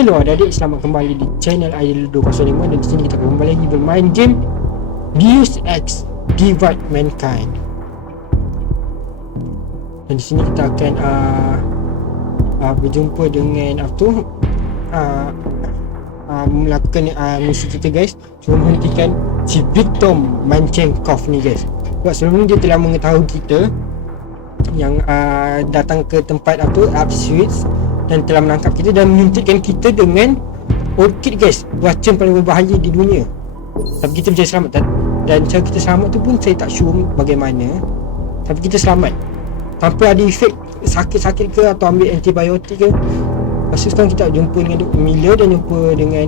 Hello adik-adik, selamat kembali di channel Idol 205. Dan di sini kita akan kembali lagi bermain game Deus Ex Divide Mankind. Dan di sini kita akan berjumpa dengan melakukan misi kita guys. Cuma menghentikan si Victor Manchenkov ni guys. Sebab sebelum ni dia telah mengetahui kita yang datang ke tempat Upswitch dan telah menangkap kita dan menyuntikkan kita dengan orchid guys, racun paling berbahaya di dunia. Tapi kita berjaya selamat dan cara kita selamat tu pun saya tak sure bagaimana. Tapi kita selamat tanpa ada efek sakit-sakit ke atau ambil antibiotik ke. Lepas tu sekarang kita jumpa dengan Dr. Miller dan jumpa dengan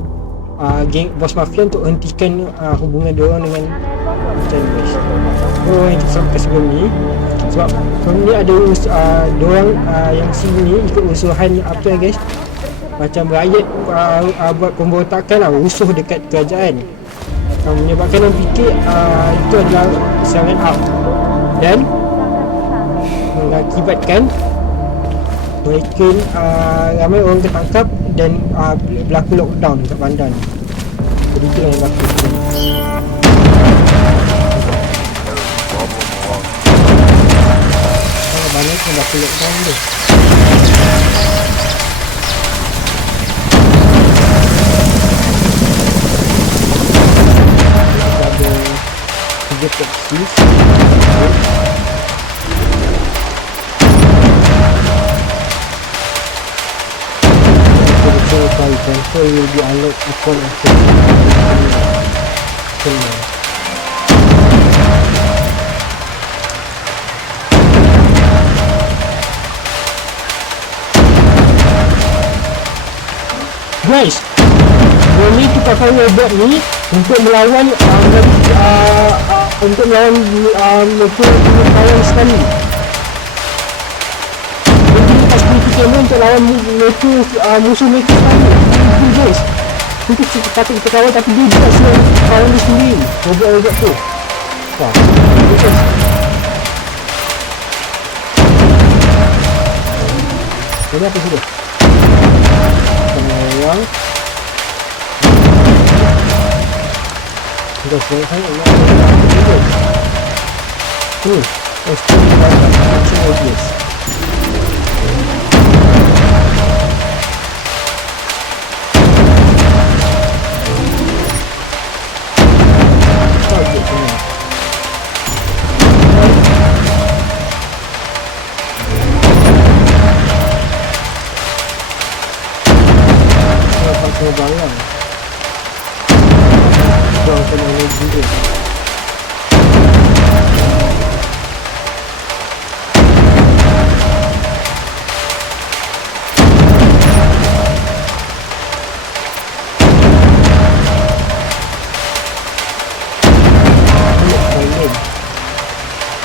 geng bos mafia untuk hentikan hubungan diorang dengan macam guys. Oh, yang kita sampai sebelum ni sebab sebelum ni ada diorang yang sini ikut usuhan guys, macam rakyat buat pemberontakan rusuh dekat kerajaan, menyebabkan orang fikir itu adalah serangan up dan mengakibatkan mereka ramai orang tertangkap dan berlaku lockdown dekat bandar ni. Jadi itu yang berlaku. Mana pun berlaku lockdown tu. Kita ada 3 taxi. Transfer will be unlocked upon access. Guys, boleh tukarkan robot ni untuk melawan mereka sekali. Untuk lawan musuh mereka sekali. Guys, untuk kata kita kawan tapi dia juga kawan dia sendiri, robot tu. Wah, guys. Ini apa sudah? Orang sudah selesai nak barang buang kena energi dia.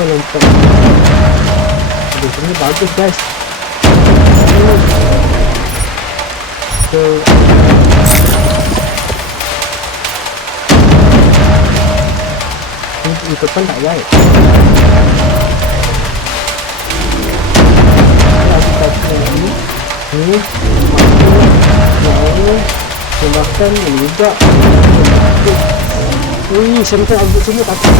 Lompat ini bagus guys. So ikutkan tak baik. Ini makan juga. Ini sampai agak semua takut.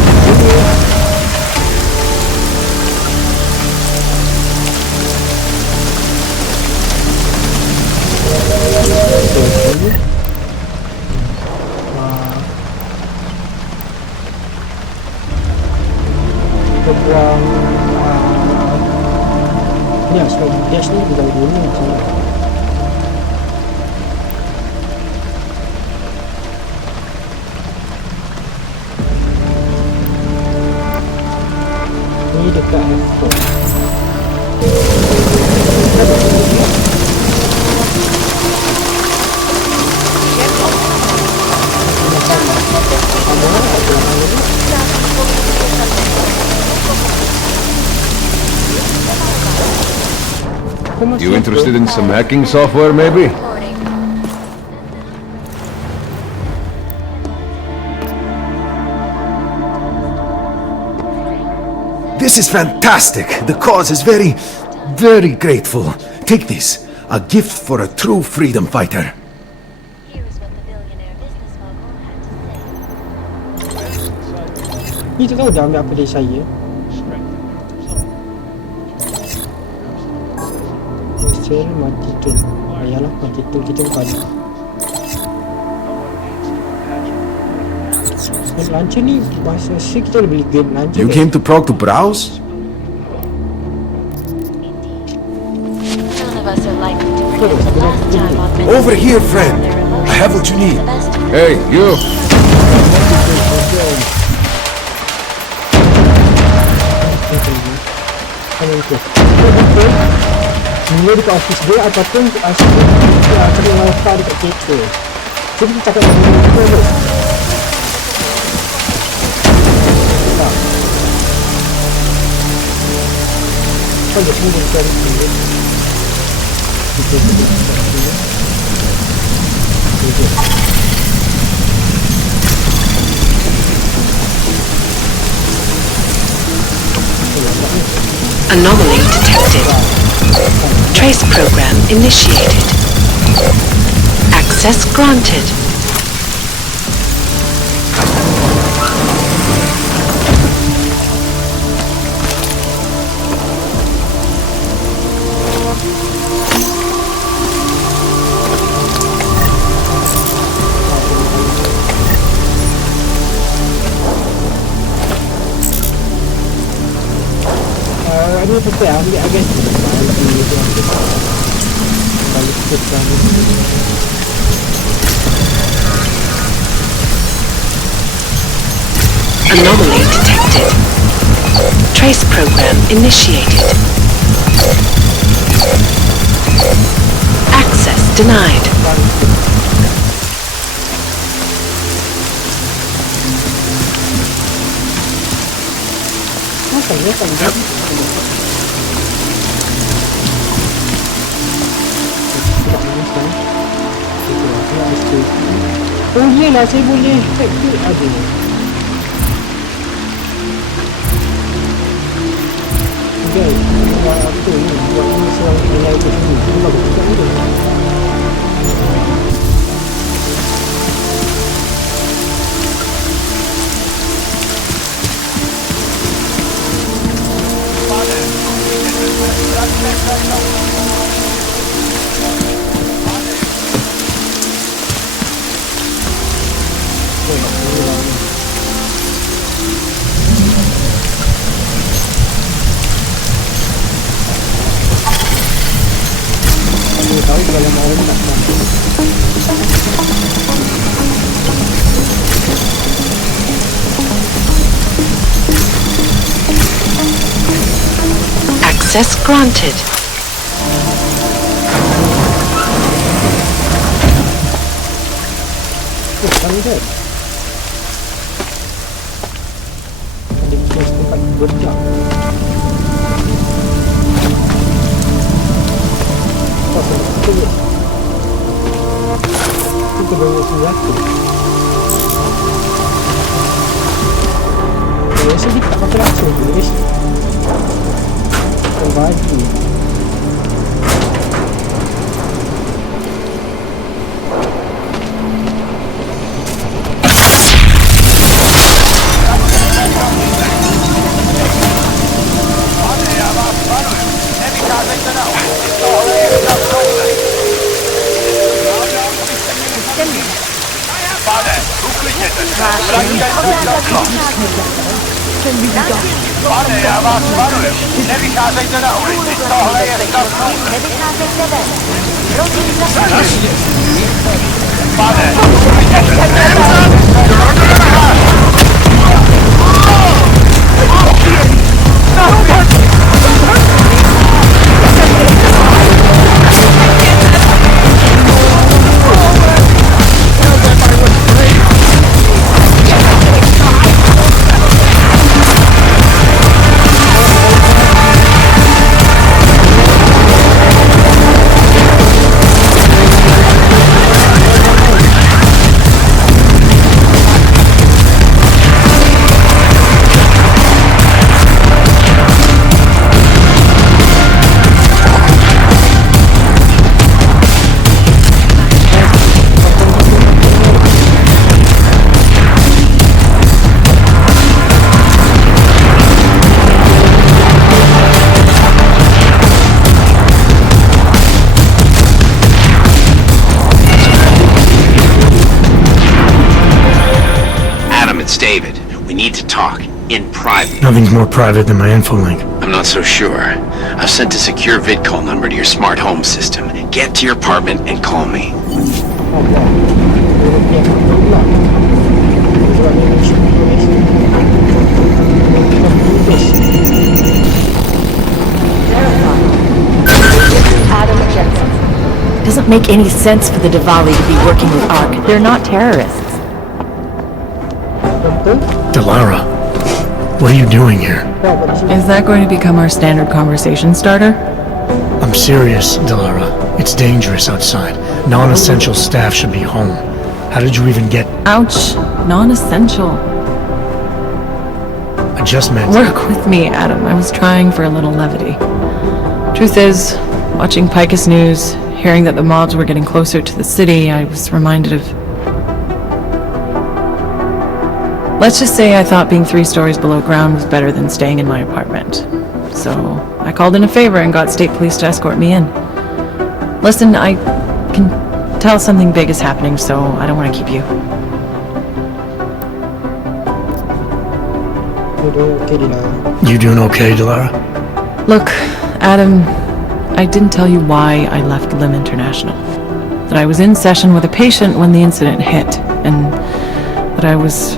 Kita buang ni sebab dash ni tinggal dulu macam ni. Ni dekat laptop. You interested in some hacking software, maybe? This is fantastic. The cause is very grateful. Take this. A gift for a true freedom fighter. Ni tak tahu dah ambil apa dari saya. Hasil mati tu. Ayalah mati tu kita bukan. Lancar ni masa kita boleh beli game lancar. You came to Prague to browse? None of us are likely to forget the last time on Menusahkan. Over here, friend. I have what you need. Hey, you! Mula dekat office dia ataupun kena wifi dekat kereta. So kita cakap dengan dia dulu. Tak. Kau dia semua cari dulu. Kita cari dulu. Okey. Anomaly detected. Trace program initiated. Access granted. Ini betul ambil agen balik ke sana. Anomaly detected. Trace program initiated. Access denied. Oh iyalah saya boleh hack tu ada. Guys, buat apa ni? Buat ni serang nilai ke sini. Ini bagus juga ni. Tahu kalau mau tak mampu. Access granted. Oh, kami dah. Ada kes tempat berdak. Itu banyak senjata. Saya rasa dia tak pakai langsung tu guys. Pakai baju. Nevycházejte na ulici, tohle je stav nouze. Nevycházejte ven. Prosím Pane, David, we need to talk. In private. Nothing's more private than my info link. I'm not so sure. I've sent a secure vid call number to your smart home system. Get to your apartment and call me. Adam Jensen. It doesn't make any sense for the Diwali to be working with ARC. They're not terrorists. Delara, what are you doing here? Is that going to become our standard conversation starter? I'm serious, Delara. It's dangerous outside. Non-essential staff should be home. How did you even get... Ouch. Non-essential. I just meant... Work with me, Adam. I was trying for a little levity. Truth is, watching Picus News, hearing that the mobs were getting closer to the city, I was reminded of... Let's just say I thought being 3 stories below ground was better than staying in my apartment. So, I called in a favor and got state police to escort me in. Listen, I can tell something big is happening, so I don't want to keep you. You doing okay, Delara? Look, Adam, I didn't tell you why I left Lim International. That I was in session with a patient when the incident hit, and that I was...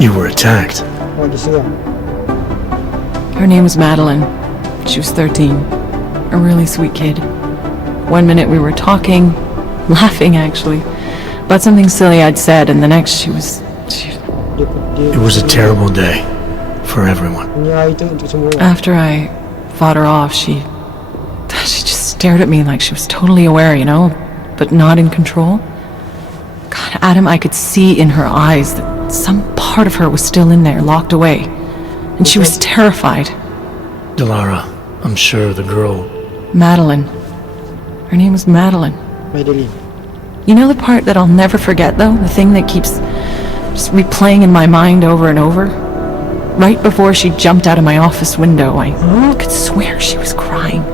You were attacked. Her name was Madeline. She was 13. A really sweet kid. One minute we were talking, laughing actually, about something silly I'd said, and the next she was... It was a terrible day for everyone. After I fought her off, she just stared at me like she was totally aware, you know, but not in control. God, Adam, I could see in her eyes that some part of her was still in there, locked away. And she was terrified. Delara, I'm sure the girl... Madeline. Her name was Madeline. Madeline. You know the part that I'll never forget, though? The thing that keeps just replaying in my mind over and over? Right before she jumped out of my office window, I could swear she was crying.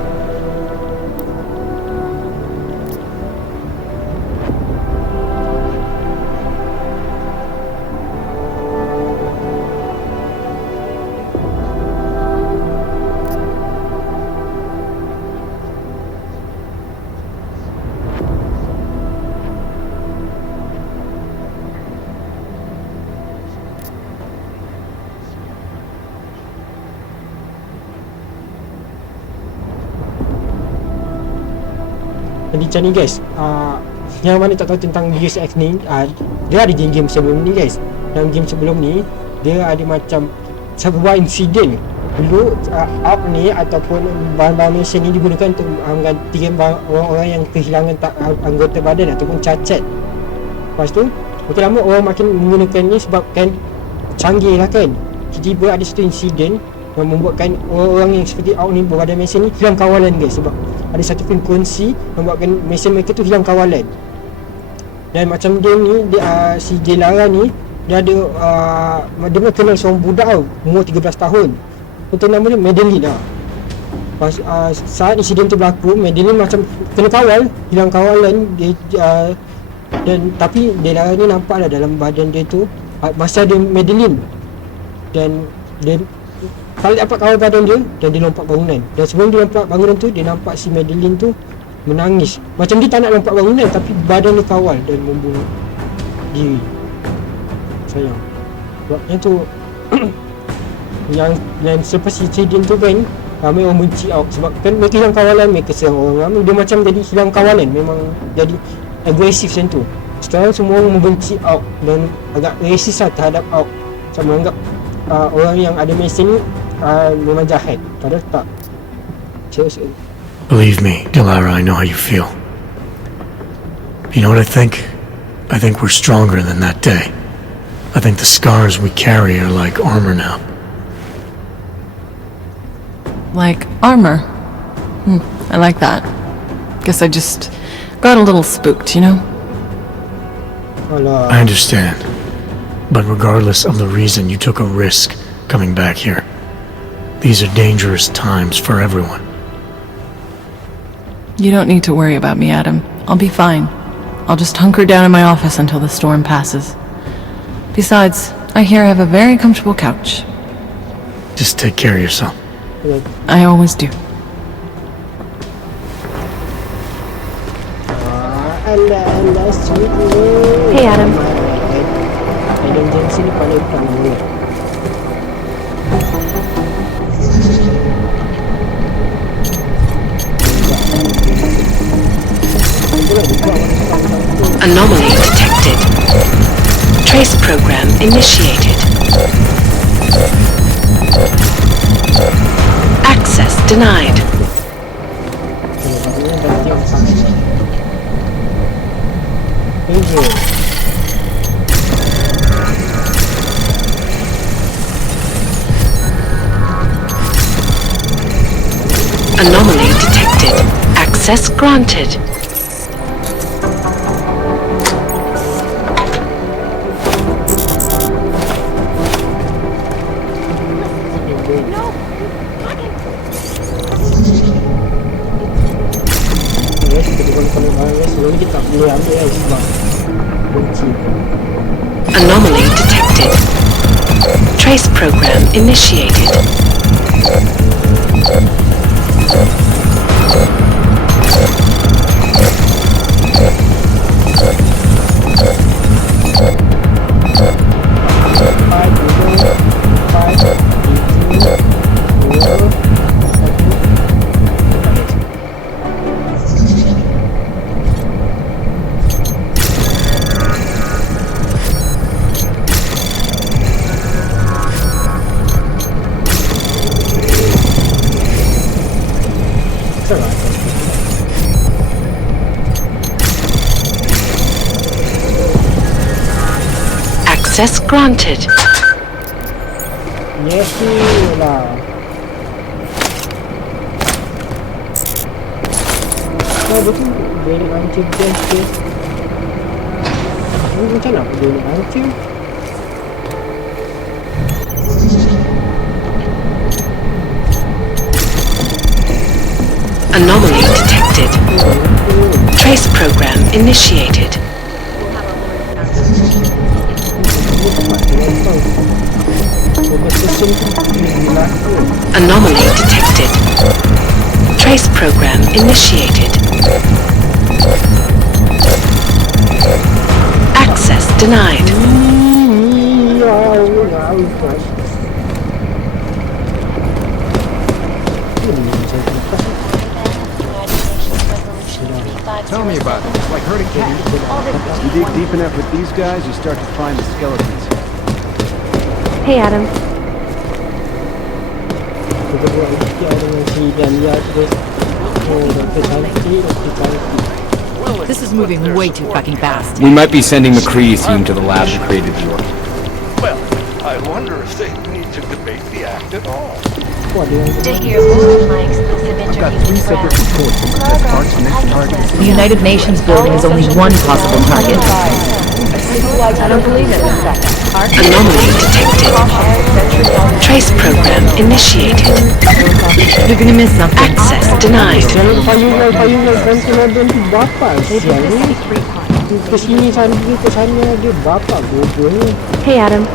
Jadi macam ni guys, yang mana tak tahu tentang Deus Ex ni, dia ada game sebelum ni guys. Dalam game sebelum ni dia ada macam sebuah insiden dulu up ni ataupun bahan-bahan mesin ni digunakan untuk menggantikan orang-orang yang kehilangan anggota badan ataupun cacat. Lepas tu makin lama orang makin menggunakannya sebabkan canggih lah kan. Tiba-tiba ada satu insiden yang membuatkan orang-orang yang seperti out ni berbadan mesin ni hilang kawalan guys, sebab ada satu frekuensi membuatkan mesin mereka tu hilang kawalan. Dan macam dia ni si Delara ni dia ada dia pernah kenal seorang budak tau, umur 13 tahun. Betul nama dia Madeline lah. Pas saat insiden tu berlaku, Madeline macam kena kawal, hilang kawalan dia, dan tapi Delara ni nampak lah dalam badan dia tu masih ada Madeline. Dan dia kalau dapat kawal badan dia dan dia lompat bangunan. Dan sebelum dia lompat bangunan tu, dia nampak si Madeline tu menangis. Macam dia tak nak lompat bangunan tapi badan dia kawal dan membunuh diri. Sayang. Sebabnya tu yang selepas insiden tu kan, ramai orang benci out sebab kan mereka hilang kawalan, mereka serang orang ramai. Dia macam jadi hilang kawalan, memang jadi agresif macam tu. Sekarang semua orang membenci out dan agak racist lah terhadap out. Macam menganggap orang yang ada mesin ni memang jahat. Padahal tak. Seriously. Believe me, Delara, I know how you feel. You know what I think? I think we're stronger than that day. I think the scars we carry are like armor now. Like armor? I like that. Guess I just got a little spooked, you know? I understand. But regardless of the reason, you took a risk coming back here. These are dangerous times for everyone. You don't need to worry about me, Adam. I'll be fine. I'll just hunker down in my office until the storm passes. Besides, I hear I have a very comfortable couch. Just take care of yourself. I always do. Alah, sweet ni. Hey, Adam. Adam Jensen ni paling panggil. Anomaly detected. Trace program initiated. Access denied. Anomaly detected. Access granted. Anomaly detected. Trace program initiated. Access granted. Yes lah. Oh betul, dia nak hancur gas ke? Ini macam apa dia nak hancur? Anomaly detected. Trace program initiated. Anomaly detected. Trace program initiated. Access denied. Tell me about it. It's like herding cats. You dig deep enough with these guys, you start to find the skeletons. Hey, Adam. This is moving way too fucking fast. We might be sending McCree's team to the lab that created the orc. Well, I wonder if they need to debate the act at all. To hear more of my exclusive I've got interview 3 separate reports on the best parts of next target. The United Nations building is only one possible target. I don't believe it. Anomaly detected. Trace program initiated. You're gonna miss something. Access denied. Kesini sana dia bapak bodoh ni. Hey, Adam.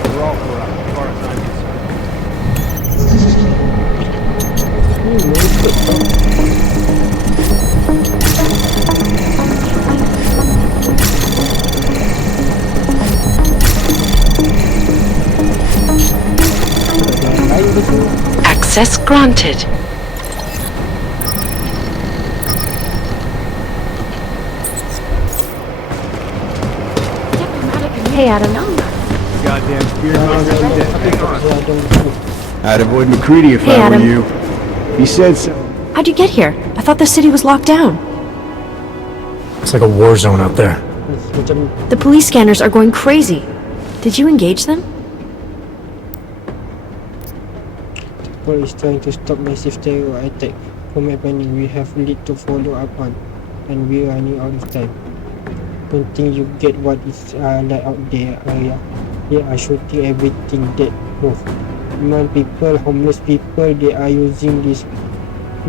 Access granted. Hey, Adam. Goddamn spear dead. I'd avoid McCready if Hey, I were Adam. you. He said so. How'd you get here? I thought the city was locked down. It's like a war zone out there. The police scanners are going crazy. Did you engage them? People is trying to stop massive terror attack from happening. We have lead to follow up on, and we're running out of time. Don't think you get what is like out there area. They are shooting everything that moves. Human people, homeless people, they are using this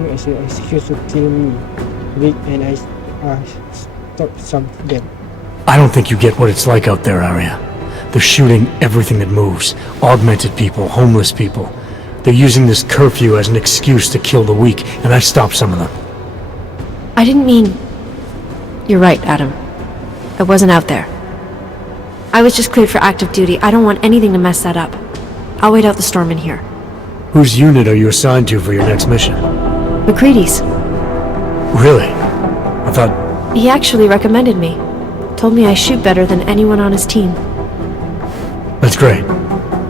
as an excuse to kill me. Rick and I stopped some of them. I don't think you get what it's like out there, Arya. They're shooting everything that moves. Augmented people, homeless people. They're using this curfew as an excuse to kill the weak, and that stopped some of them. I didn't mean... You're right, Adam. I wasn't out there. I was just cleared for active duty. I don't want anything to mess that up. I'll wait out the storm in here. Whose unit are you assigned to for your next mission? McCready's. Really? I thought... He actually recommended me. Told me I shoot better than anyone on his team. That's great.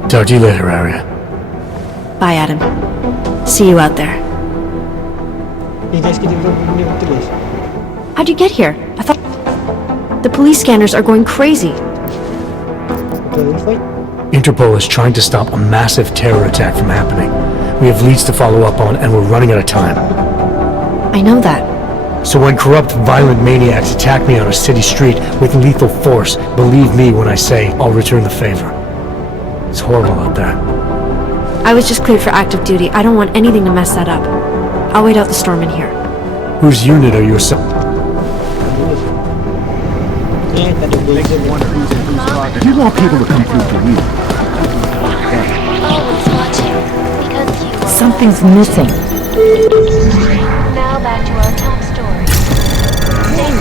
Talk to you later, Arya. Bye, Adam. See you out there. Guys, kita benda betul guys. How'd you get here? I thought... The police scanners are going crazy. Interpol is trying to stop a massive terror attack from happening. We have leads to follow up on, and we're running out of time. I know that. So when corrupt, violent maniacs attack me on a city street with lethal force, believe me when I say I'll return the favor. It's horrible out there. I was just cleared for active duty. I don't want anything to mess that up. I'll wait out the storm in here. Whose unit are you assigned? You want people to come through for you. Always watching, because you are... Something's missing. Now back to our top story. State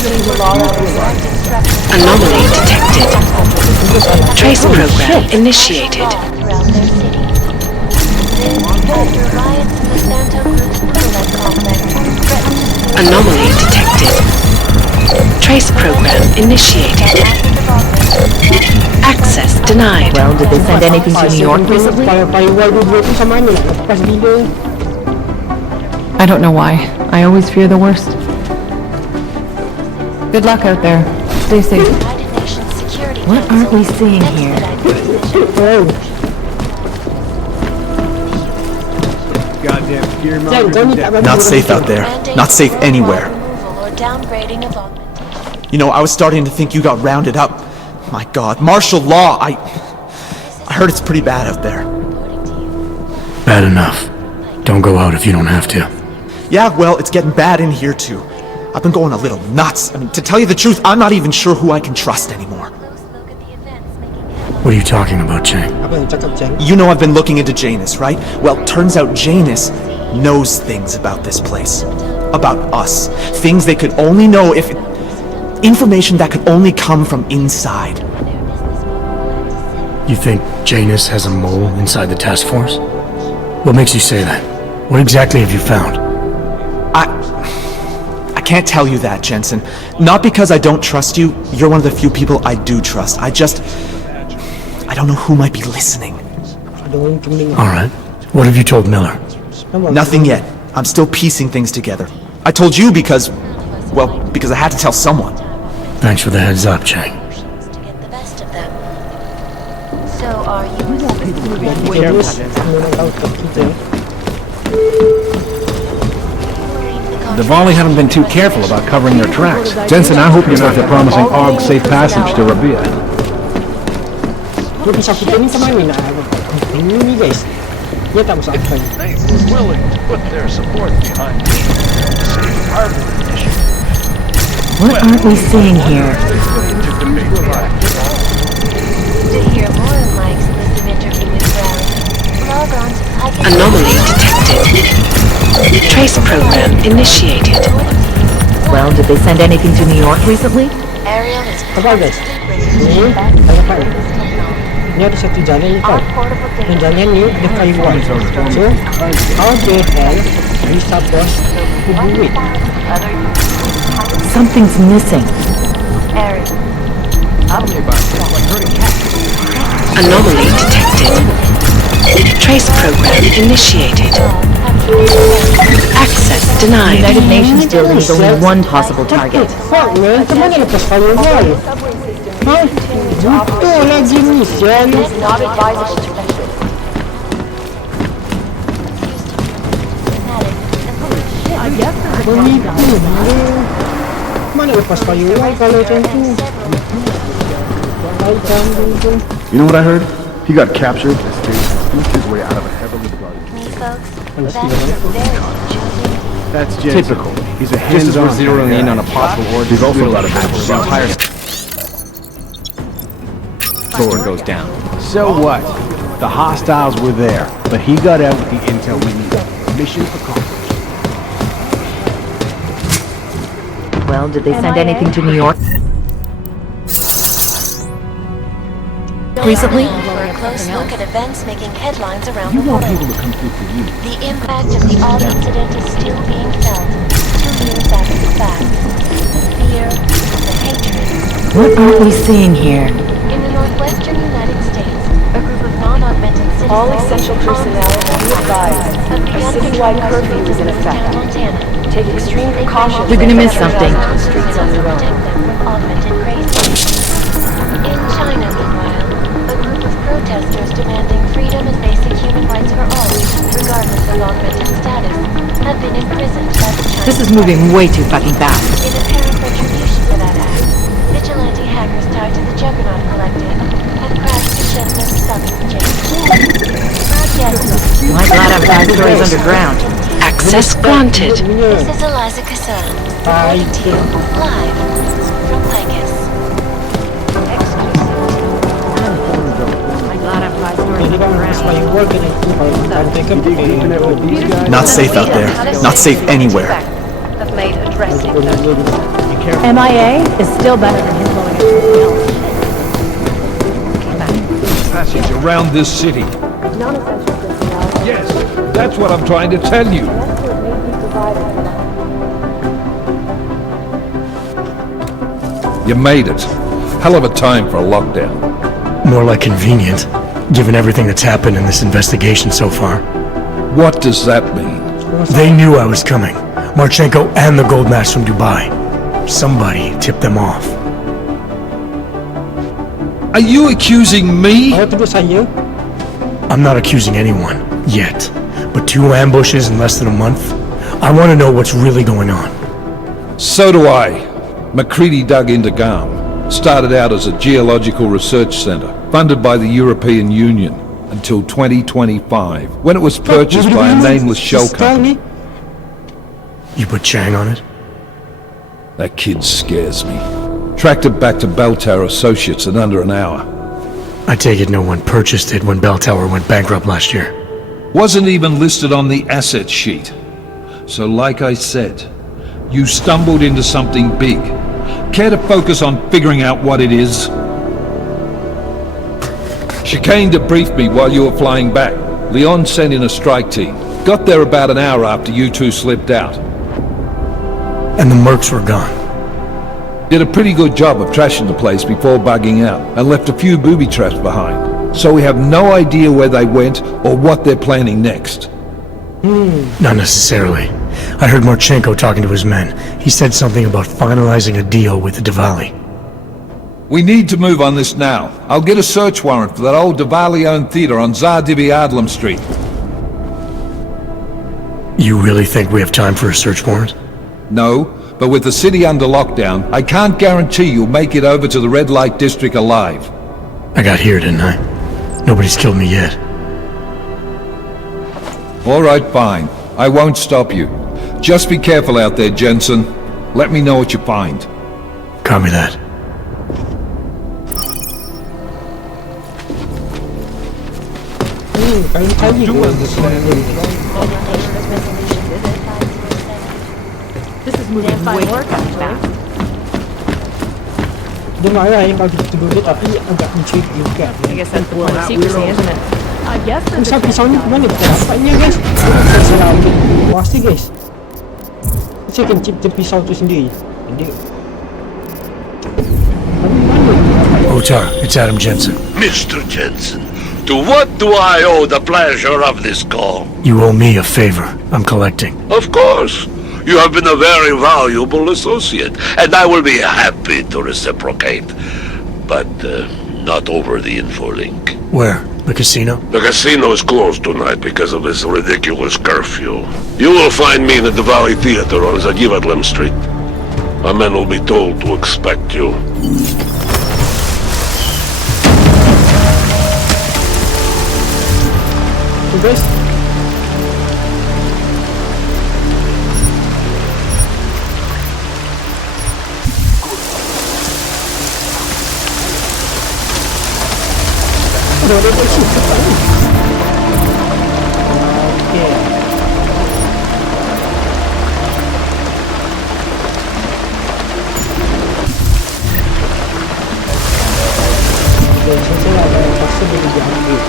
police Anomaly detected. Trace program initiated. throughout their city. This after riots in the Santo Cruz Pueblo complex threatened Anomaly detected. Trace program initiated. Access denied. Well, did they send anything to New York recently? I don't know why. I always fear the worst. Good luck out there. Stay safe. What aren't we seeing here? Goddamn gear mounted. Not safe out there. Not safe anywhere. You know, I was starting to think you got rounded up. My God, martial law. I heard it's pretty bad out there. Bad enough. Don't go out if you don't have to. Yeah, well, it's getting bad in here too. I've been going a little nuts. I mean, to tell you the truth, I'm not even sure who I can trust anymore. What are you talking about, Chang? You know I've been looking into Janus, right? Well, turns out Janus knows things about this place. About us. Things they could only know if... Information that could only come from inside. You think Janus has a mole inside the task force? What makes you say that? What exactly have you found? I can't tell you that, Jensen. Not because I don't trust you. You're one of the few people I do trust. I don't know who might be listening. Alright. What have you told Miller? Nothing yet. I'm still piecing things together. I told you because... Well, because I had to tell someone. Thanks for the heads up, Chang. So are you... The volley haven't been too careful about covering their tracks. Jensen, I hope you're not the promising Og safe passage to Rabia. Dia pisau kita ni sama ni nak ini ni guys. Dia tak masuk akal. They were willing to put their support behind me to save our mission. What aren't we seeing here? To hear more of my exclusive interview with Brown, log on to Anomaly detected. Trace program initiated. Well, did they send anything to New York recently? Ariel is Apa guys? Ni apa ni? Ni ada satu jalan ni tau. Dan jalan ni dia kayuan. So, how the hell we supposed to do it? Something's missing. Anomaly detected. Trace program initiated. Access denied. United Nations building is only one possible target. Fuck man, macam mana lepas firewall? Ha? Betul lagi ni, sial. Penipu. Mana lepas firewall kalau macam tu? You know what I heard? He got captured and sneaked his way out of a heavily guarded. That's Typical. He's a Just as we're hands-on zeroing guy. in on a possible order, We've also got a entire... store goes down. So what? The hostiles were there, but he got out with the intel we needed. Mission accomplished. Well, did they send anything to New York recently? For a close look at events making headlines around You the want world. people to come through for you. The impact of the odd incident is still being felt 2 years after the fact. Fear, the hatred. What are we seeing here? In the northwestern United States, a group of non-augmented citizens... All essential personnel be advised. A citywide curfew is in effect. Montana. Take extreme precautions. You're gonna miss something. Streets on your own. Protect them from augmented crazy. In China, meanwhile, a group of protesters demanding freedom and basic human rights for all, regardless of augmented status, have been imprisoned by the Chinese This is moving way too fucking fast. In apparent retribution for that act, vigilante hackers tied to the Juggernaut Collective have crashed the gentleman summit jail. Not yet. My glad I'm backstories underground. Access granted. This is Eliza Cassan, reporting to you, live from Lycus. My glad I'm backstories Jadi kan underground. supaya work ini kalau kita backup pakai Not safe out there. Not safe anywhere. Have made addressing MIA is still better than him blowing up something else. Passage around this city. non-essential personnel. Yes, that's what I'm trying to tell you. You made it. Hell of a time for a lockdown. More like convenient, given everything that's happened in this investigation so far. What does that mean? They knew I was coming. Marchenko and the gold mask from Dubai. Somebody tipped them off. Are you accusing me? Kalau tuduh saya, I'm not accusing anyone, yet. But 2 ambushes in less than a month? I want to know what's really going on. So do I. McCready dug into Gam. Started out as a geological research center, funded by the European Union, until 2025, when it was purchased by a nameless shell company. You put Chang on it? That kid scares me. Tracked it back to Bell Tower Associates in under an hour. I take it no one purchased it when Bell Tower went bankrupt last year. Wasn't even listed on the asset sheet. So like I said, you stumbled into something big. Care to focus on figuring out what it is? Chicane debriefed me while you were flying back. Leon sent in a strike team. Got there about an hour after you two slipped out. And the mercs were gone. Did a pretty good job of trashing the place before bugging out, and left a few booby traps behind. So we have no idea where they went or what they're planning next. Not necessarily. I heard Marchenko talking to his men. He said something about finalizing a deal with the Diwali. We need to move on this now. I'll get a search warrant for that old Diwali-owned theater on Tsar Devided Street. You really think we have time for a search warrant? No, but with the city under lockdown, I can't guarantee you'll make it over to the red light district alive. I got here, didn't I? Nobody's killed me yet. All right, fine. I won't stop you. Just be careful out there, Jensen. Let me know what you find. Copy that. kali Do understand. This is moving way too fast. Dia marah yang bagi tuduh dia tapi agak mencuri juga. I guess that's the point of secrecy, isn't it? I guess there's a Pisau ni mana kita dapatnya guys? Saya ambil pasti guys. Saya akan cipta pisau tu sendiri. Dia Otar, it's Adam Jensen. Mr. Jensen, to what do I owe the pleasure of this call? You owe me a favor. I'm collecting. Of course. You have been a very valuable associate, and I will be happy to reciprocate. But not over the infolink. Where? The casino? The casino is closed tonight because of this ridiculous curfew. You will find me in the Valley Theater on Devided Street. My men will be told to expect you. guys. Dia tak suka. Okey. Saya ada rasa boleh diambil.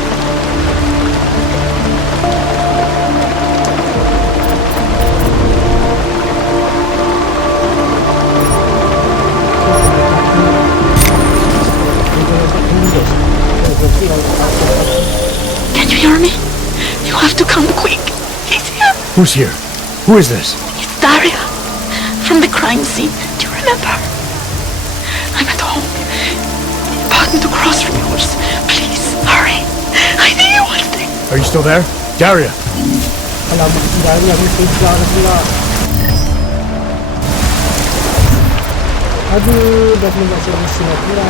Can you hear me? You have to come quick. He's here. Who's here? Who is this? It's Daria. From the crime scene. Do you remember? I'm at home. Apartment across from yours. Please, hurry. I need you one thing. Are you still there? Daria! Alamak, Daria mesti keluar pula. Aduh, dah kena masuk mesin pula.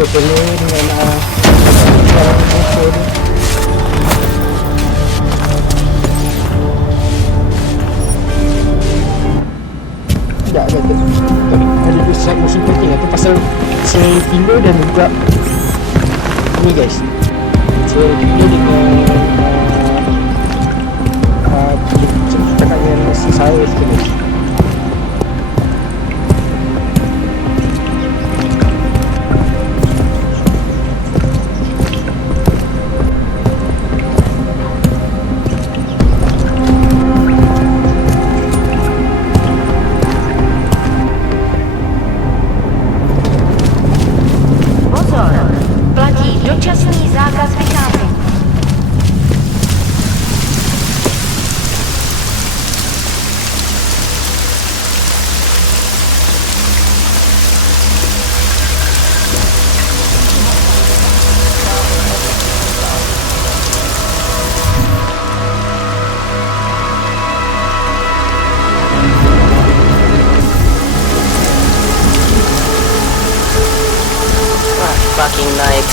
Betul dengan suara motor. Pillow dan juga ni guys, Pillow dengan cakap dengan saya guys. Fucking night.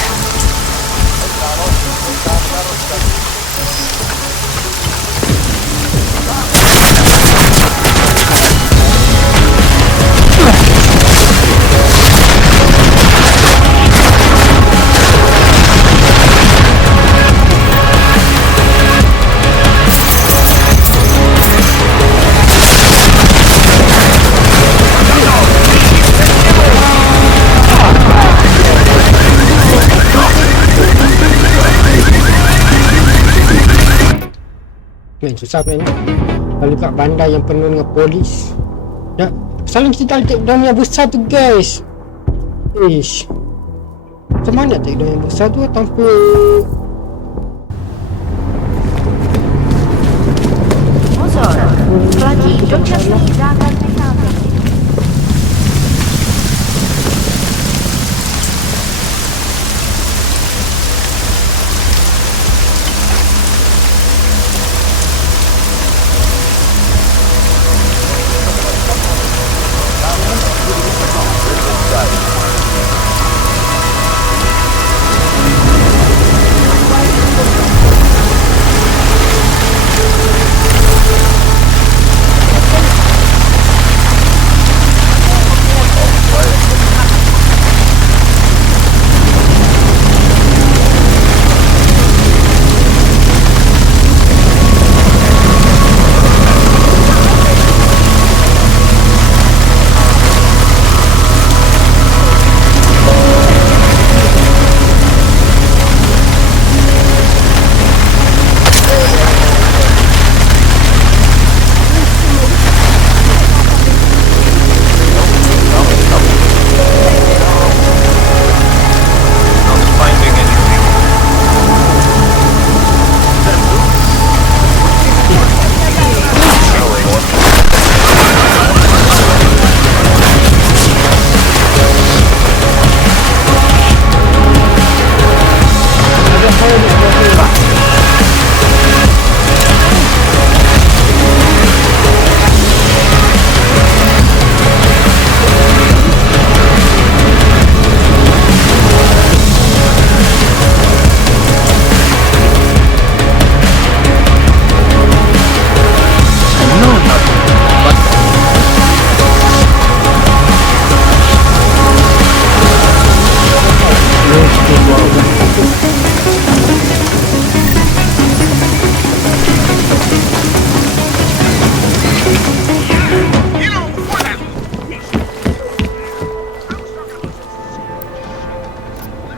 Men, susah men. Lalu kat bandar yang penuh dengan polis. Ya, selalu kita tak take down yang besar tu guys. Ish. Macam mana take down yang besar tu tanpa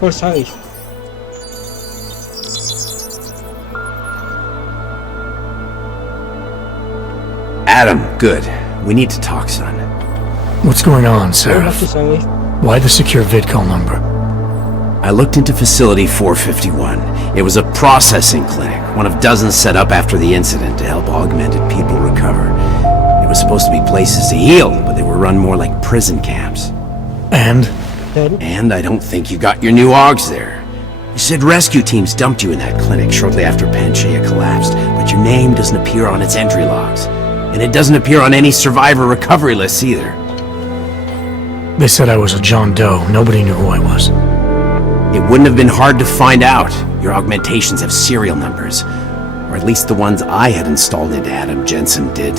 Oh, sorry. Adam, good. We need to talk, son. What's going on, Seraph? Why the secure vidcall number? I looked into Facility 451. It was a processing clinic, one of dozens set up after the incident to help augmented people recover. It was supposed to be places to heal, but they were run more like prison camps. And? And I don't think you got your new augs there. You said rescue teams dumped you in that clinic shortly after Panchaea collapsed, but your name doesn't appear on its entry logs. And it doesn't appear on any survivor recovery lists either. They said I was a John Doe. Nobody knew who I was. It wouldn't have been hard to find out. Your augmentations have serial numbers. Or at least the ones I had installed into Adam Jensen did.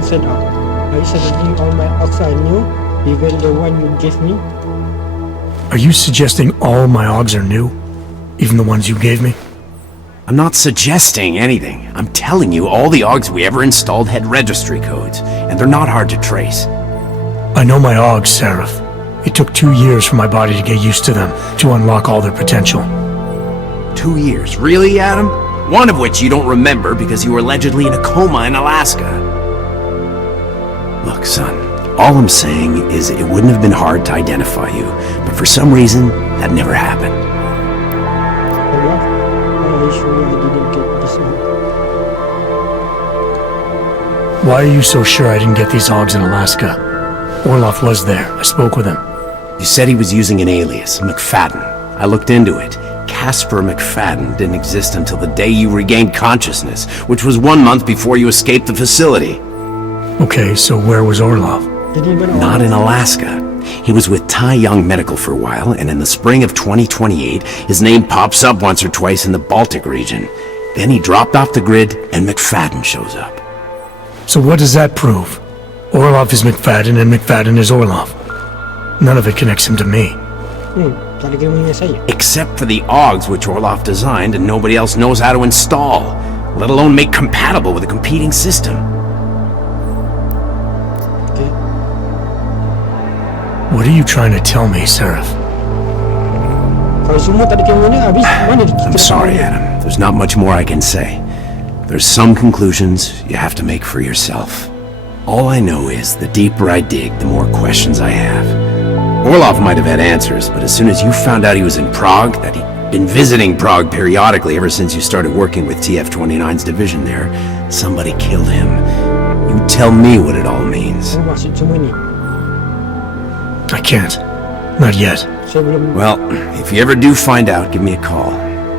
haven't set up. Are you suggesting all my ox are new, even the one you gave me? Are you suggesting all my Augs are new? Even the ones you gave me? I'm not suggesting anything. I'm telling you, all the Augs we ever installed had registry codes, and they're not hard to trace. I know my Augs, Seraph. It took 2 years for my body to get used to them, to unlock all their potential. 2 years? Really, Adam? One of which you don't remember because you were allegedly in a coma in Alaska. Look, son, all I'm saying is it wouldn't have been hard to identify you, but for some reason, that never happened. Olaf, are you sure I didn't get this out? Why are you so sure I didn't get these Augs in Alaska? Orloff was there. I spoke with him. You said he was using an alias, McFadden. I looked into it. Casper McFadden didn't exist until the day you regained consciousness, which was 1 month before you escaped the facility. Okay, so where was Orlov? Not in Alaska. He was with Tai Young Medical for a while, and in the spring of 2028, his name pops up once or twice in the Baltic region. Then he dropped off the grid, and McFadden shows up. So what does that prove? Orlov is McFadden, and McFadden is Orlov. None of it connects him to me. Tak ada kena mengenai saya. Except for the Augs which Orlov designed and nobody else knows how to install, let alone make compatible with a competing system. Okay. What are you trying to tell me, Seraph? Kalau semua tak ada kena mengenai, habis mana kita? I'm sorry, Adam. There's not much more I can say. There's some conclusions you have to make for yourself. All I know is the deeper I dig, the more questions I have. Orlov might have had answers, but as soon as you found out he was in Prague, that he'd been visiting Prague periodically ever since you started working with TF-29's division there, somebody killed him. You tell me what it all means. Apa maksud semua ni? I can't. Not yet. Saya belum. Well, if you ever do find out, give me a call.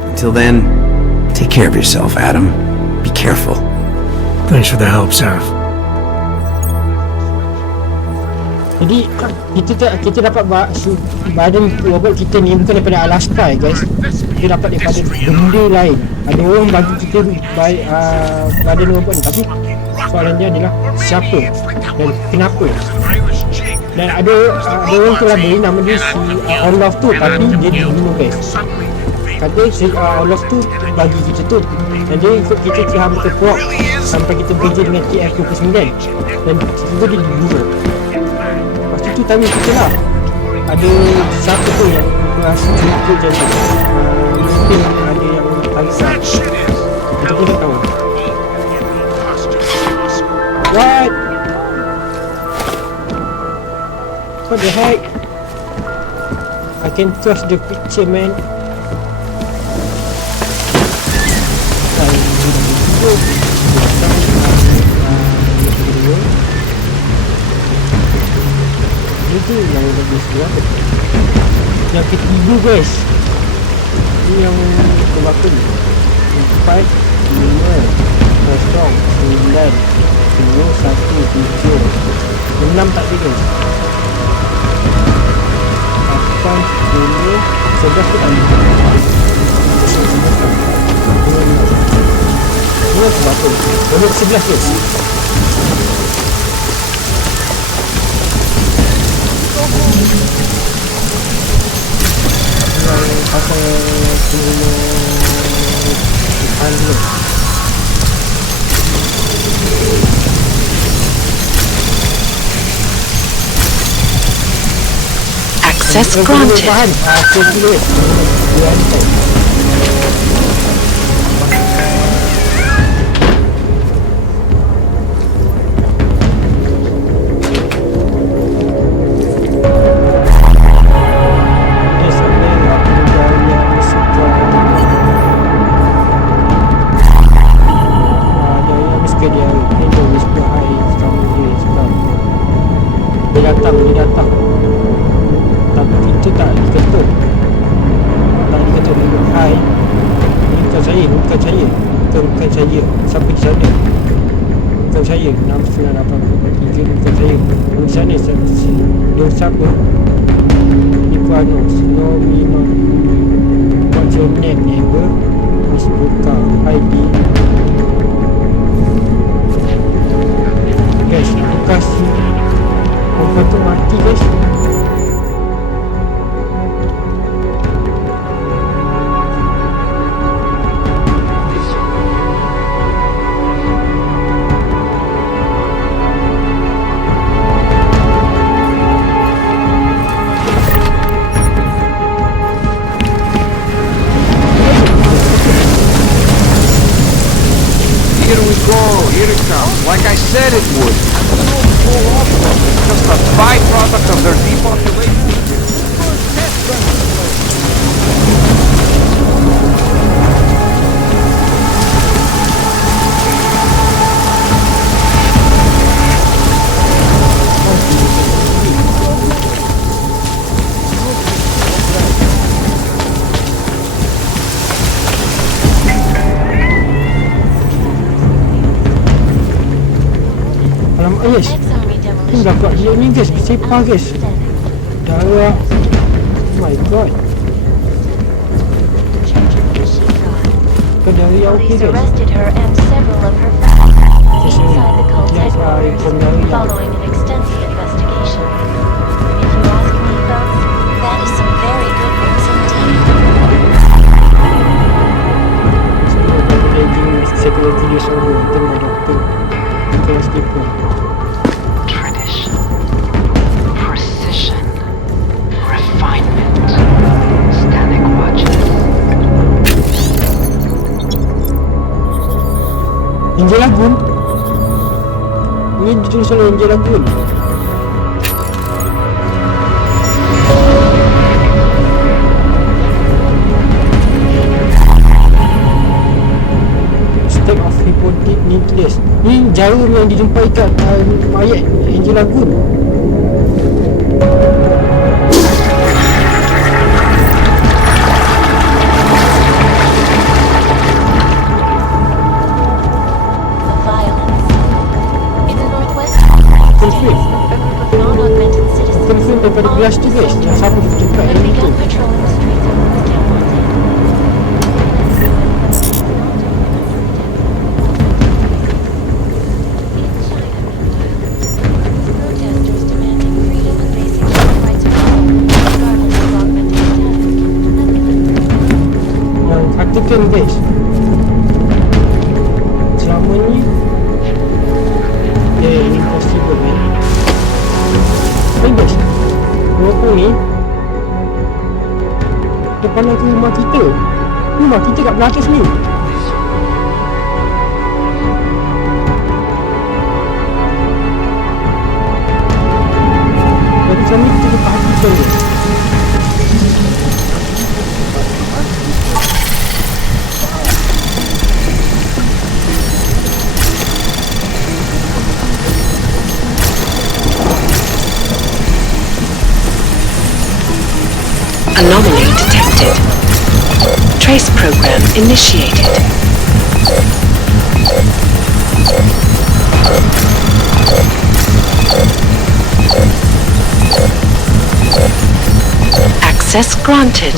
Until then, take care of yourself, Adam. Be careful. Thanks for the help, Seraph. Jadi kita dapat badan robot kita ni bukan daripada Alaska guys. Kita dapat daripada benda lain. Ada orang bagi kita badan robot ni, tapi soalannya adalah siapa dan kenapa. Dan ada orang tu beri nama dia si Orlov tu, tapi dia dibunuh guys. Kata si Orlov tu bagi kita tu, dan dia ikut kita ke Prague sampai kita bekerja dengan TF-29, dan itu dia dibunuh. Itu tanya kita lah, ada siapa tu yang rasa cukup jadi mungkin ada yang tanya kita pun tak tahu. What? What the heck? I can trust the picture, man. Itu yang lebih siap. Yang ketiga guys, ini yang keberapa ni? 4, 5, 0, 9, 2, 1, 7, 6 tak ada guys. 8, 10, 11 tu tak ada. Ini yang keberapa? Nombor 11 guys. Pasal punya handle. Access granted. Dia datang. Tapi kita tak diketuk. Hai. Ini bukan saya. Bukan saya. Sampai di sana. Bukan saya. 698 bukan saya. Di sana dia siapa? Ivanos. No, what's your name, neighbor? Masbuka. ID. lokasi korban tu mati guys. Here we go, here it comes, like I said it would. Just a byproduct of their depopulation. Alamak guys, ni dah kuat gila ni guys, sepah guys. Darah. Oh my god. Kau dari yang okey Police guys. arrested her and several of her friends inside the cult headquarters following an extensive investigation. If you ask me, folks, that is some very good news indeed. Security dia selalu tengah doktor. Kelas tipu. Tradition, precision, refinement, static watches. Angel Lagoon. Ini ditulis oleh Angel Lagoon. State of Hypotic Nucleus. Ni jarum yang dijumpai kat mayat Angel Lagoon. The violence. In the northwest, Confirm. non-augmented citizens Confirm daripada gelas tu guys. Yang siapa dijumpai have yang itu. begun patrolling the streets of Menghalang. Protesters demanding freedom and basic human rights for all, regardless of augmented status. Yang katakan guys, selama ni impossible man. Hey guys, walaupun ni depan ke rumah kita. Rumah kita kat belakang ni. Jadi selama ni kita kena perhatikan dia. Anomaly detected. Trace program initiated. Access granted.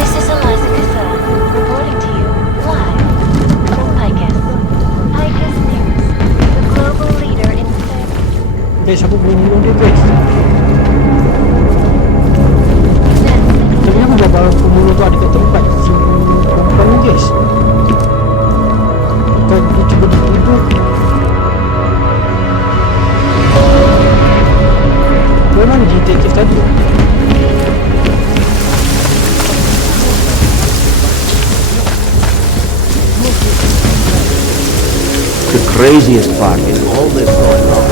This is Eliza Cassell, reporting to you live from Picus. Picus News, the global leader in Guys, aku bunuh dia guys. Tapi aku dah bawa pembunuh tu ada kat tempat si perempuan ni guys. Kau dia cuba dituduh. Memang detektif tadi. The craziest part is all this going on.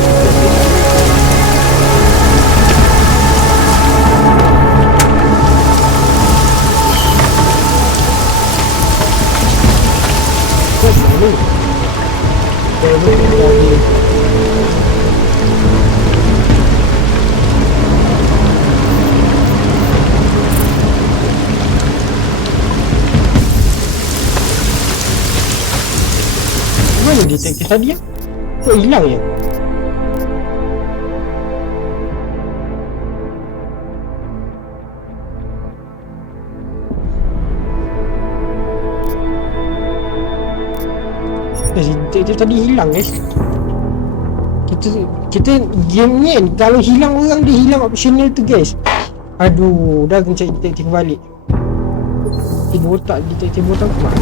Mana detektif tadi ya? Kok hilang ya? Detektif tadi hilang guys. Kita game ni kan, kalau hilang orang dia hilang optional tu guys. Aduh, dah kena cari detektif balik. Detektif botak mana?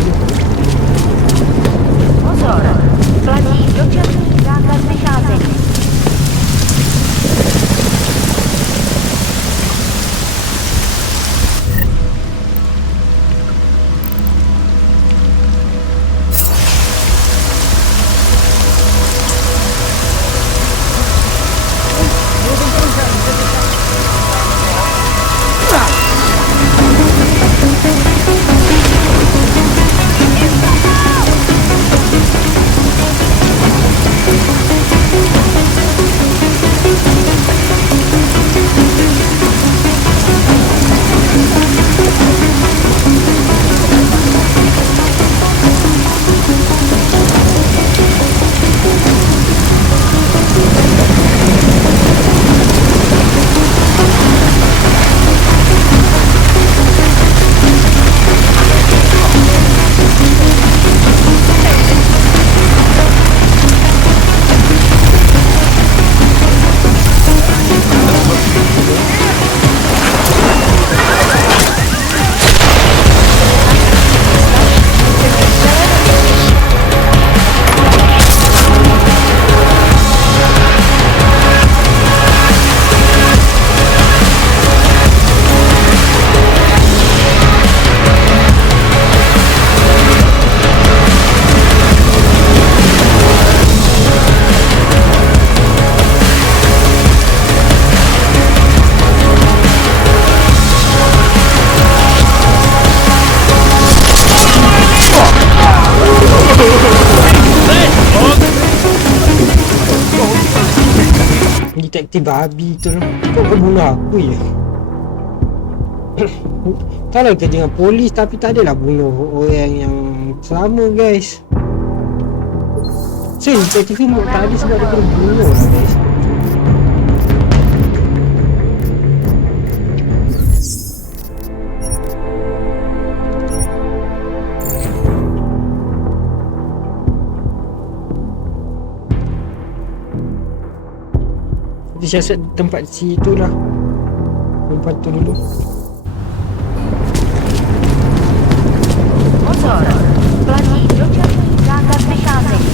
Platí dočasný zákaz vycházení. Detektif babi tu kok kau bunuh aku ya? Kalau kerja dengan polis tapi tak adalah bunuh orang yang sama guys. So detektif ni tak ada sebab dia kena bunuh lah guys. Kita siasat tempat situ lah. Tempat tu dulu. Pozor, platí dočasný zákaz vycházení.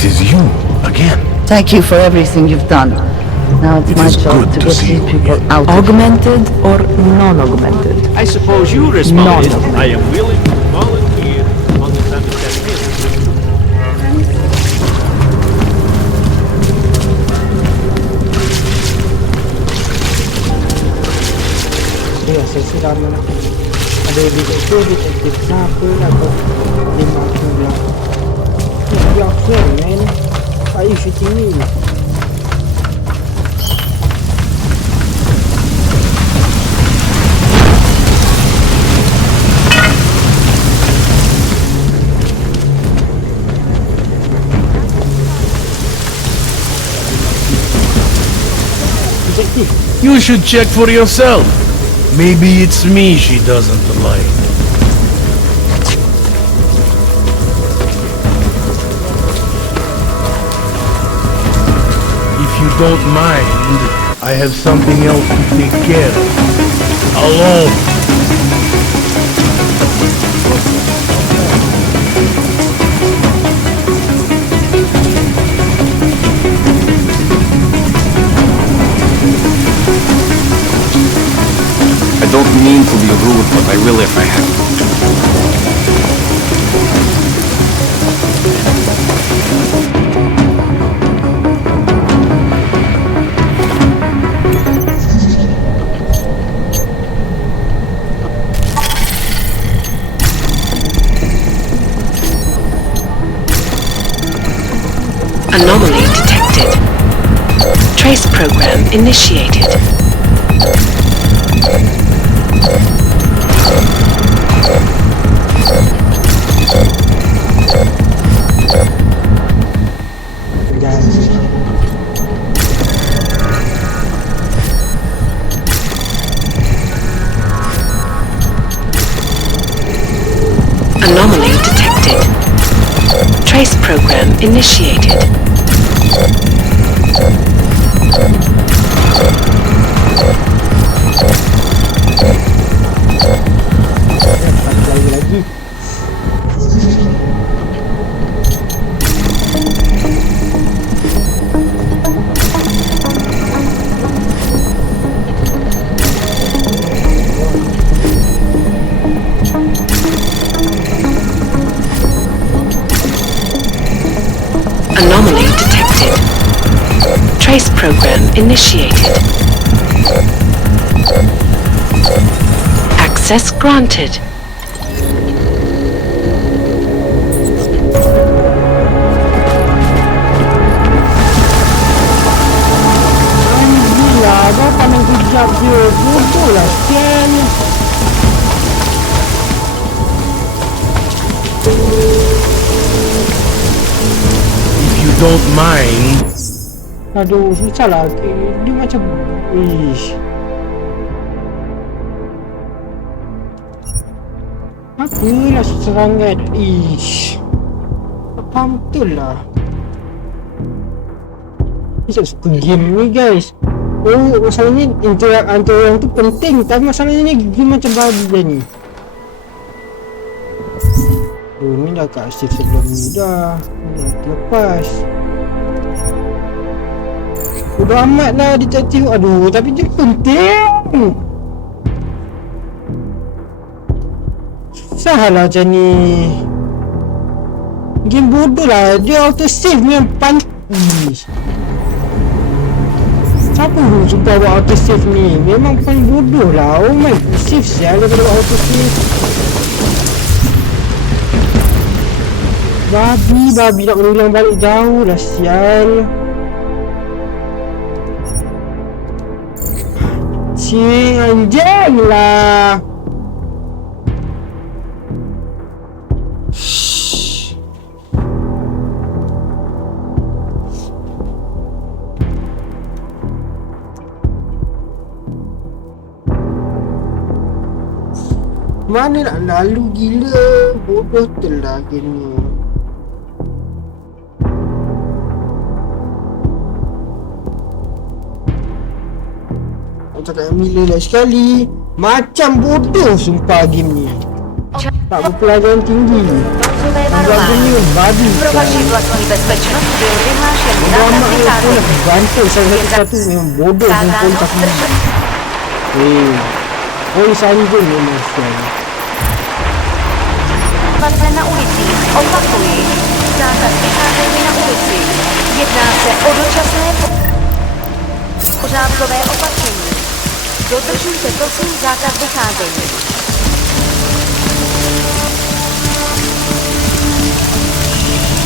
It is you, again. Thank you for everything you've done. Now it's my job to get these people out. Augmented or non-augmented? I suppose you responded. Non-augmented. I am willing to volunteer on the understanding. Ya, saya sudah mana ada detektif siapa lah tu 50 lah. Ya, friend man, are you shooting me? Detektif. You should check for yourself. Maybe it's me she doesn't like. If you don't mind, I have something else to take care of. Alone. I don't mean to be rude, but I will if I have to. Anomaly detected. Trace program initiated. Anomaly detected. Trace program initiated. Lagi. Anomaly detected. Trace program initiated. Access granted. Gila, bapak main kejap je. Bodoh lah, sial. If you don't mind. Aduh, susah lah. Dia macam... Ish. Apalah serangan. Ish. Faham betul lah. Saya suka game ni guys. Oh, masalahnya interact antara orang tu penting. Tapi masalahnya game macam babi dah ni. Oh, ni dah kat save sebelum ni dah. Dah terlepas. Udah amat lah detektif. Aduh, tapi dia penting. Susah lah macam ni. Game bodoh lah. Dia auto save ni yang pantas. Siapa pun suka buat auto save ni? Memang paling bodoh lah. Oh my god, save sial daripada buat auto save. Babi nak ulang balik jauh lah sial. Cing anjing lah. Mana nak lalu gila. Bodoh telah game ni. Cakap Mila lah sekali. Macam bodoh sumpah game ni. Tak berpelajaran tinggi. Sebagainya babi Pro vaši vlastní bezpečnost byl vyhlášen zákaz vycházení. Bantai saya satu memang bodoh kumpul kaki. Polis anjing memang sial. Situace na ulici. Opakuji. Zákaz vycházení na ulici. Jedná se o dočasné pořádkové opatření. Dodržujte prosím zákaz vycházení.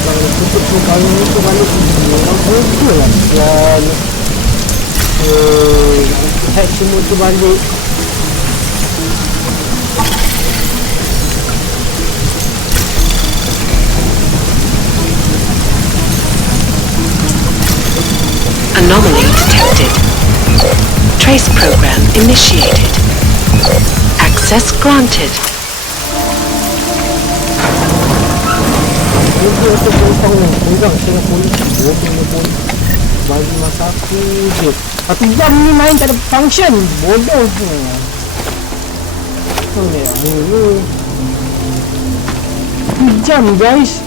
Kalau tutup kali ni tu balik orang betul lah. Dan hack semua tu balik. Anomaly detected. Trace program initiated. Access granted. Dia tu potong ni, kurang saya polis, polis bagi masa aku je. 1 jam ni main tak ada function, bodoh tu. Tu ni, ni 1 jam guys.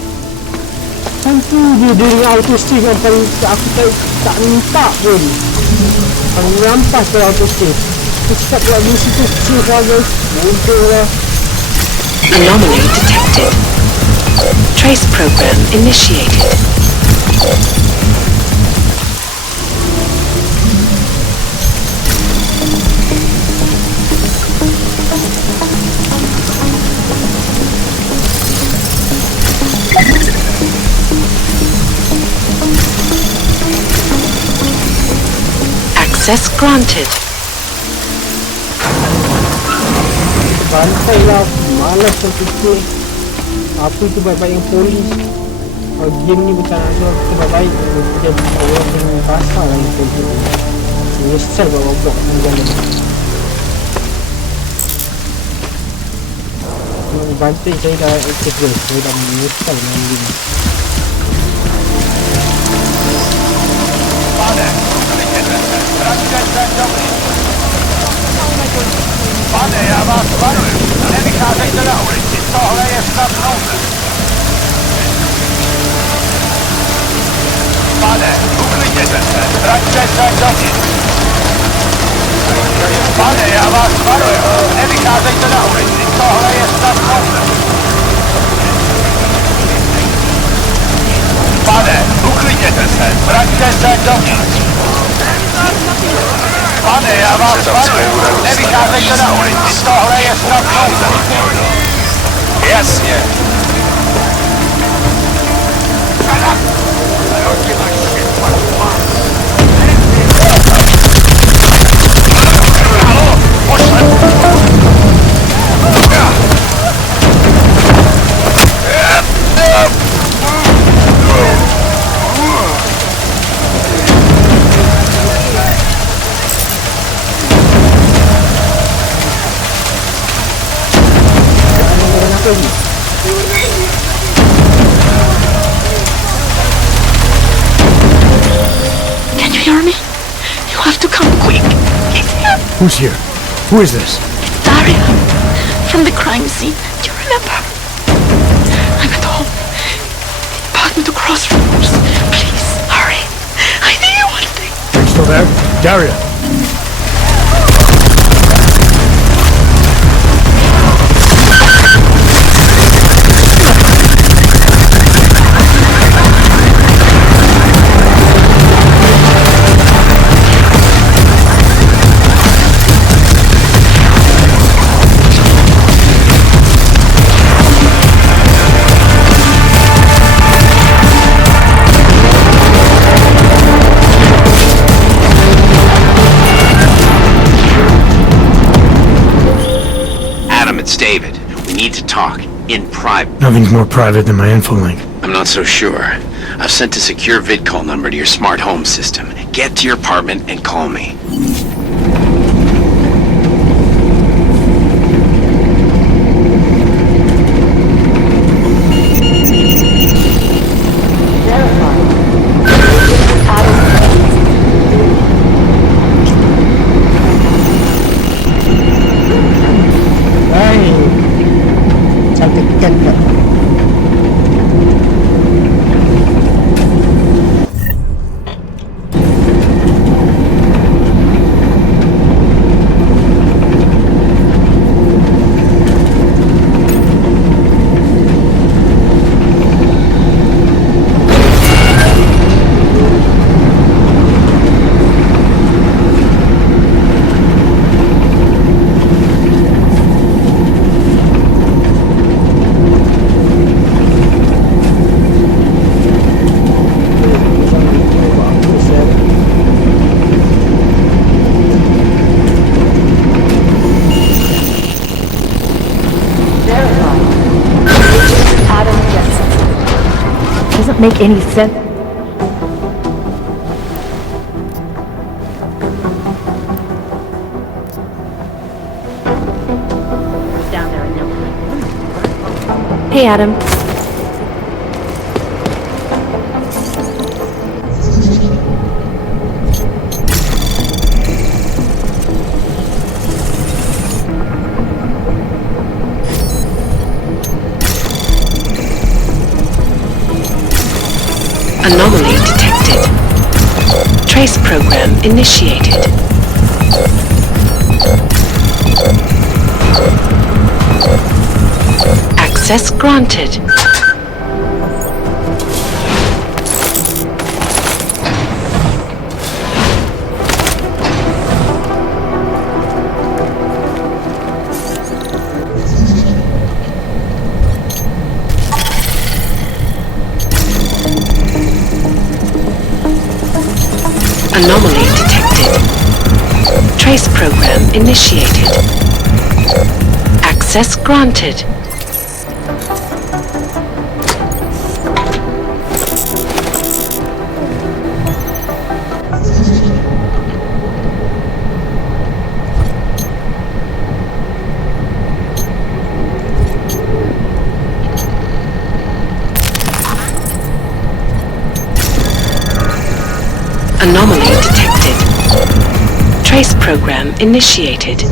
Tentu dia dengan auto save yang paling aku tak minta pun. Paling rampas tu auto save. Aku cakap buat misi tu save lah guys, bodoh lah. Anomaly detected. Trace program initiated. Access granted. Bantai lah, malas nak fikir. Apa itu baik-baik yang polis. Kalau game ni bukan ada kita baik-baik, kita orang dengan rasa lah yang polis. Menyesal buat robot macam ni. Bantai saya dah aktif guys, saya dah menyesal main game. Pane, já vás varuju. Nevycházejte na ulici, tohle je snad nouze. Pane, uklidněte se, vraťte se dovnitř. Pane, já vás varuju. Nevycházejte na ulici, tohle je snad nouze. Pane, uklidněte se, vraťte se dovnitř. Pane, já vás varuju, nevycházejte na ulici, tohle je snad nouze. Jasně. Can you hear me? You have to come quick. He's here. Who's here? Who is this? Daria. From the crime scene. Do you remember? I'm at home. The apartment across from yours. Please, hurry. I need you one thing. Are you still there? Daria! It's David. We need to talk. In private. Nothing's more private than my info link. I'm not so sure. I've sent a secure vid call number to your smart home system. Get to your apartment and call me. make any sense. Down there, I know. Hey, Adam. Anomaly detected. Trace program initiated. Access granted. Anomaly detected. Trace program initiated. Access granted. Anomaly detected. Trace program initiated.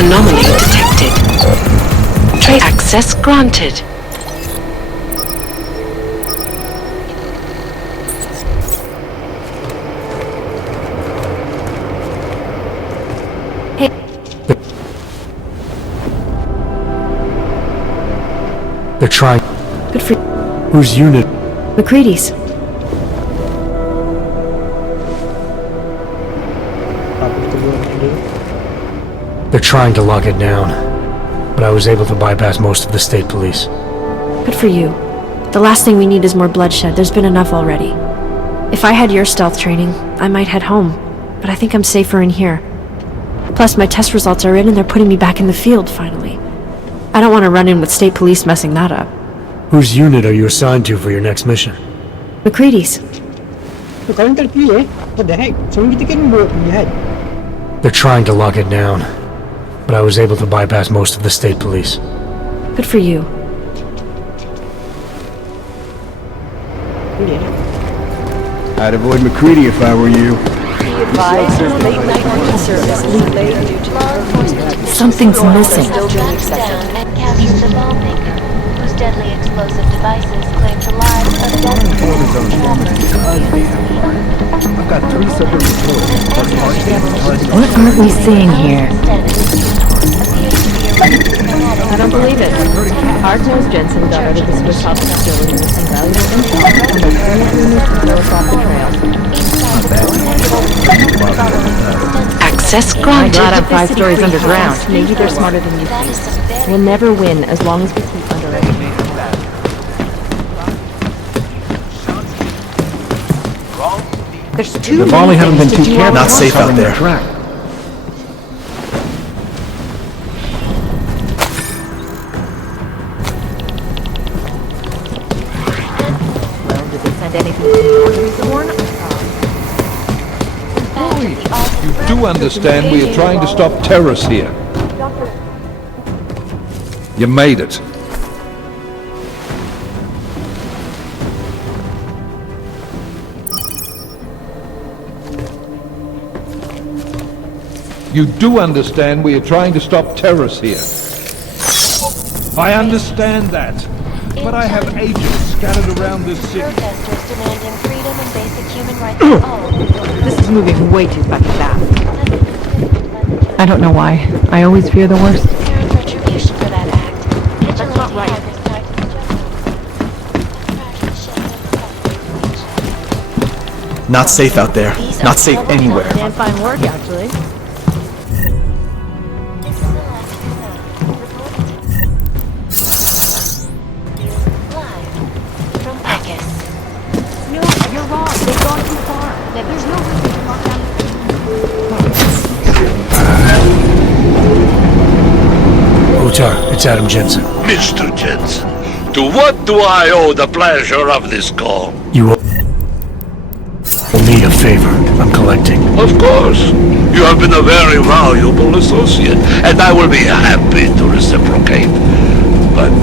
Anomaly detected. Trace access granted. They're trying. Good for Whose unit? McCready's. They're trying to lock it down. But I was able to bypass most of the state police. Good for you. The last thing we need is more bloodshed. There's been enough already. If I had your stealth training, I might head home. But I think I'm safer in here. Plus, my test results are in and they're putting me back in the field, finally. I don't want to run in with state police messing that up. Whose unit are you assigned to for your next mission? McCready's. Kalian terpilih what the heck? Semua kita kan buat pilihan. They're trying to lock it down. But I was able to bypass most of the state police. Good for you. I'd avoid McCready if I were you. Something's missing. Down and captured the bomb maker, whose deadly explosive devices claimed the lives of dozens of I've got 3 separate reports. What aren't we seeing here? I don't believe it. Art knows Jensen got out of the Swiss House facility with some valuable intel, and they currently need to throw us off the trail. Access I'm granted. glad I'm 5 stories underground. Maybe they're smarter than you think. We'll never win as long as we keep underestimating. There's too The many volley haven't been things too to do careful. all Not at safe once. out there. Well, did they send anything to the orderly's warn? You do understand we are trying to stop terrorists here. You made it. You do understand we are trying to stop terrorists here. I understand that. But I have agents scattered around this city. Protesters demanding freedom and basic human rights for all. This is moving way too fucking fast. I don't know why. I always fear the worst. There is retribution for that act. That's not right. Not safe out there. Not safe anywhere. Damn fine work, actually. No, you're wrong. They've gone too far. There's no reason to lock down the Lothar, it's Adam Jensen. Mr. Jensen, to what do I owe the pleasure of this call? You owe me a favor. I'm collecting. Of course. You have been a very valuable associate, and I will be happy to reciprocate. But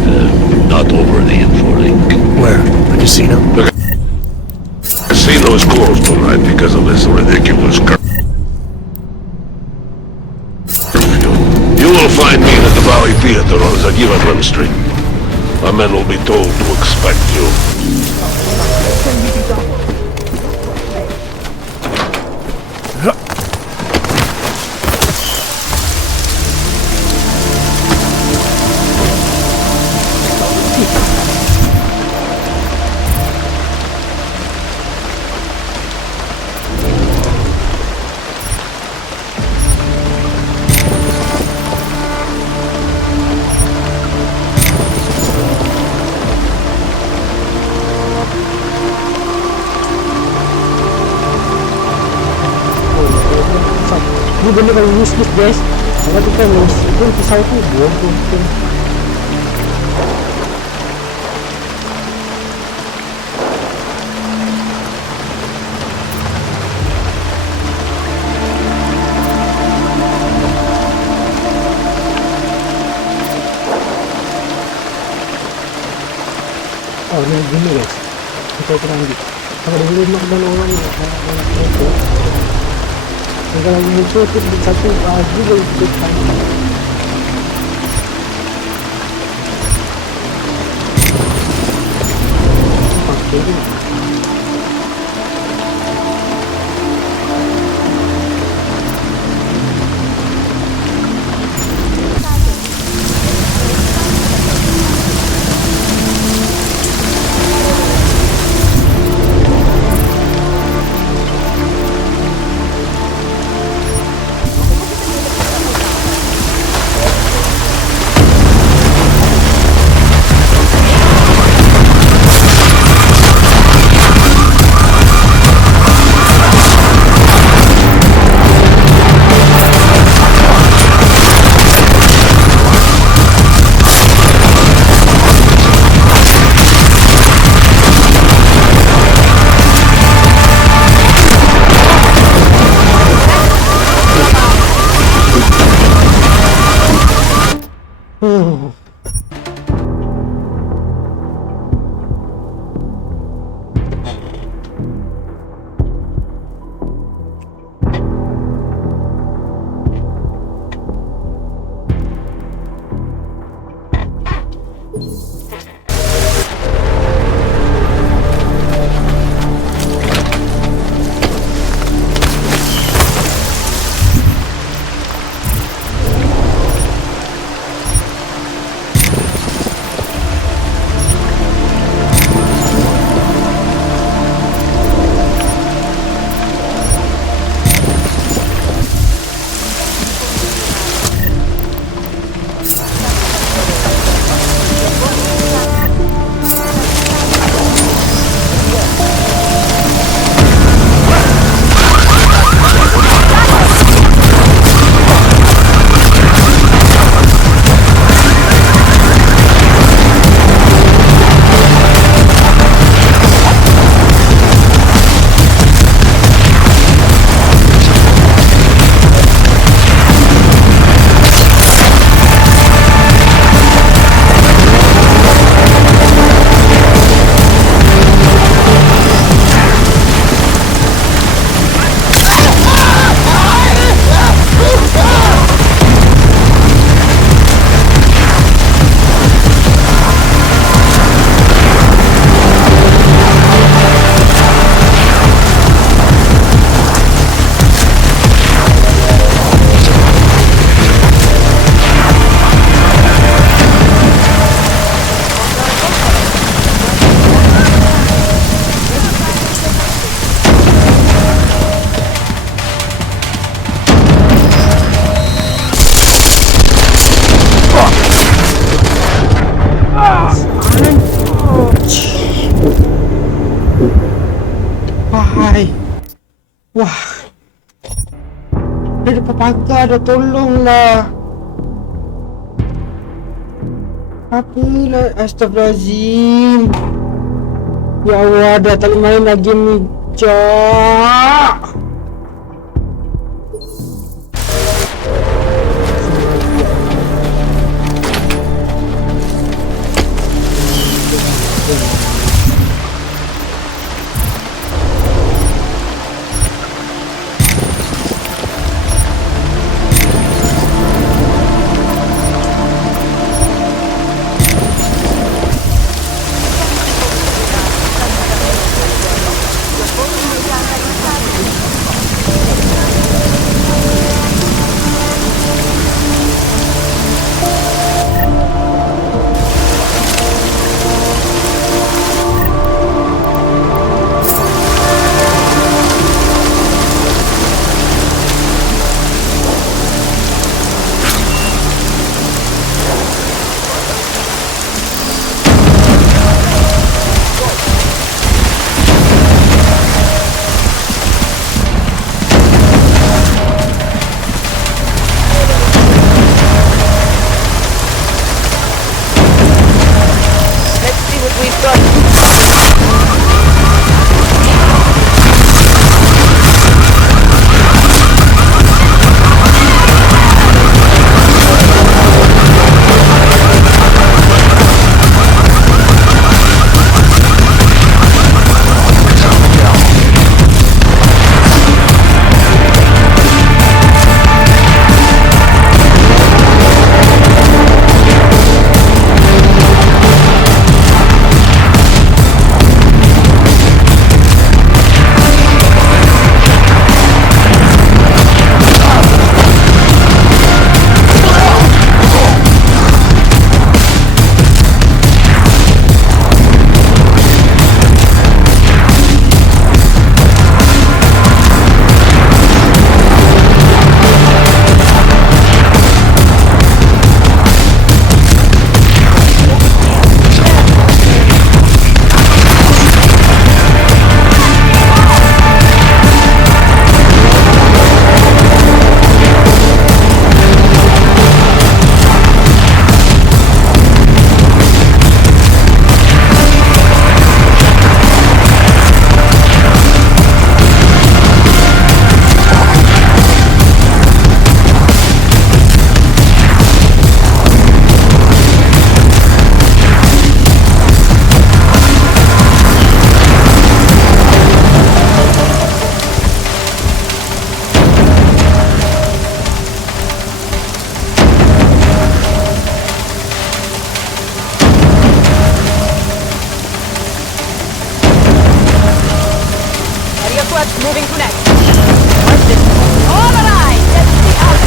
not over the inforlink. Where? The casino? The casino is closed tonight because of this ridiculous curfew. You will find me at the Valley Theater on Jalan Street. My men will be told to expect you. Ini bener kalau useless guys. Karena kita itu pisau tuh bodoh. Oh ini gini guys. Kita lanjut. Kalau di sini dan orang itu. Kalau muncul itu satu lagi berikutnya. Wah. Dari papaga ada tolonglah. Apalah, astagfirullahaladzim. Ya Allah, dah tak main lagi ni. Cak. Moving to next. What's this? All right, let's see how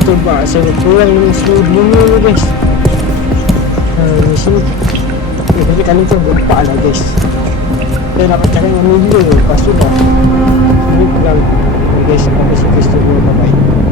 betul pak, saya kurang dulu guys. Misi tapi kali tu berempat lah guys. Saya dapat cakap dengan dia, lepas tu dah ini pegang guys, sampai situ bye bye.